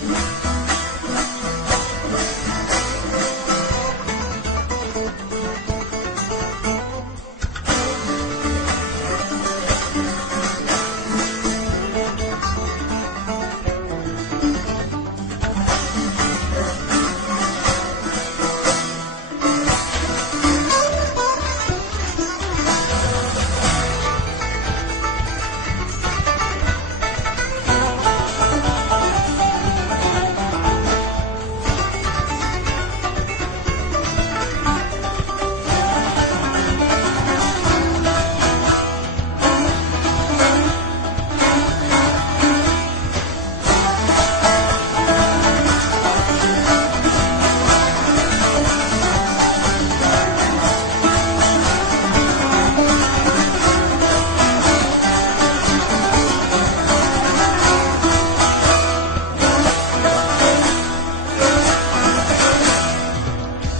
Bye.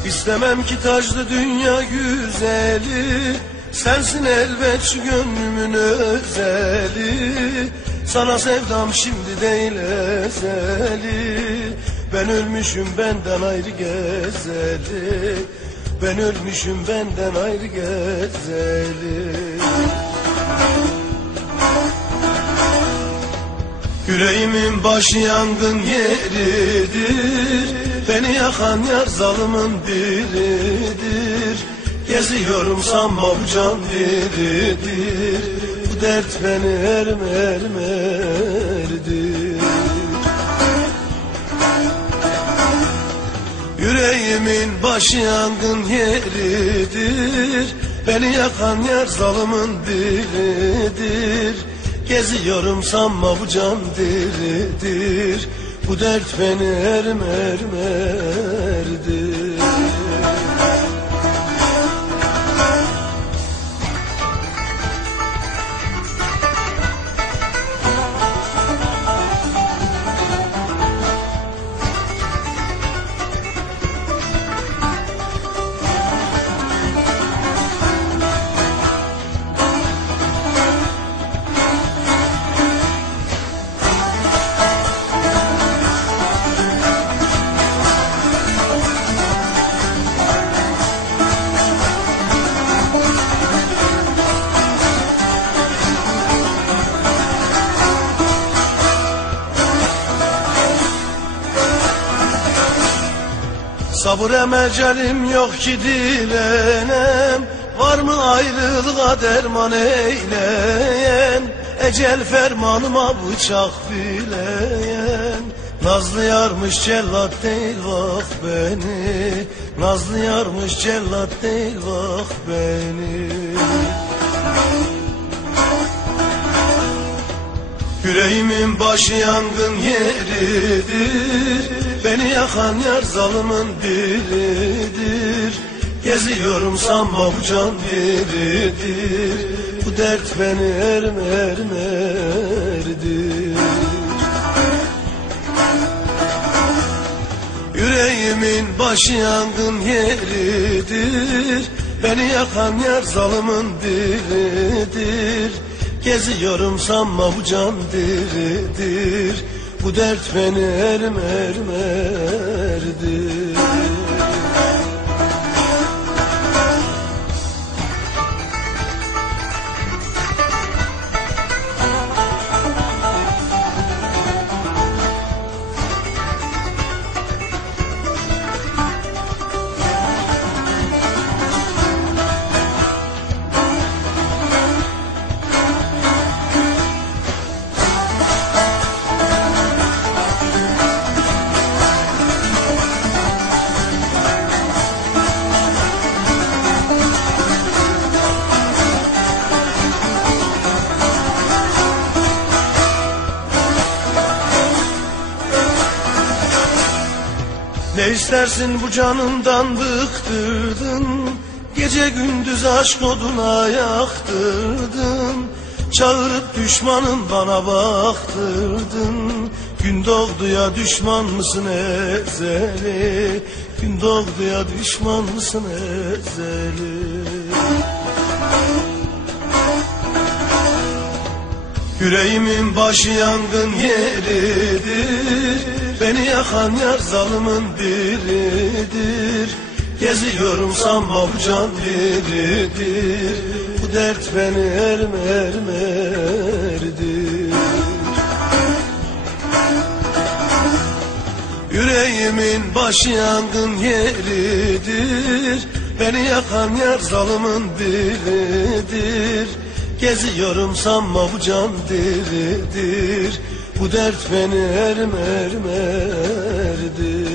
İstemem ki taclı dünya güzeli Sensin elbet gönlümün özeli. Sana sevdam şimdi değil ezeli. Ben ölmüşüm benden ayrı gezeli. Ben ölmüşüm benden ayrı gezeli. Yüreğimin başı yangın yeridir Beni yakan yar zalımın biridir Geziyorum sanma bu can diridir. Bu dert beni ermer merdir Yüreğimin başı yangın yeridir. Beni yakan yar zalımın dilidir Geziyorum sanma bu can diridir Bu dert beni ermer merdir Sabır emecalim yok ki dilenem. Var mı ayrılığa derman eyleyen? Ecel fermanıma bıçak bileyen. Nazlı yarmış cellat değil vah beni. Nazlı yarmış cellat değil vah beni Yüreğimin başı yangın yeridir. Beni yakan yar zalımın dilidir Geziyorum sanma bu can biridir Bu dert beni ermer merdir. Yüreğimin başı yangın yeridir. Beni yakan yar zalımın dilidir Geziyorum sanma bu can diridir. Bu dert beni ermer merdir Ne istersin bu canımdan bıktırdın Gece gündüz aşk oduna yaktırdın. Çağırıp düşmanın bana baktırdın. Gün doğdu ya düşman mısın ezeli? Gün doğdu ya düşman mısın ezeli? Yüreğimin başı yangın yeridir yakan yar zalımın biridir. Geziyorum sanma bu can biridir. Bu dert beni ermer merdir Yüreğimin başı yangın yeridir. Beni yakan yar zalımın biridir. Geziyorum sanma bu can diridir bu dert beni erim erim erdi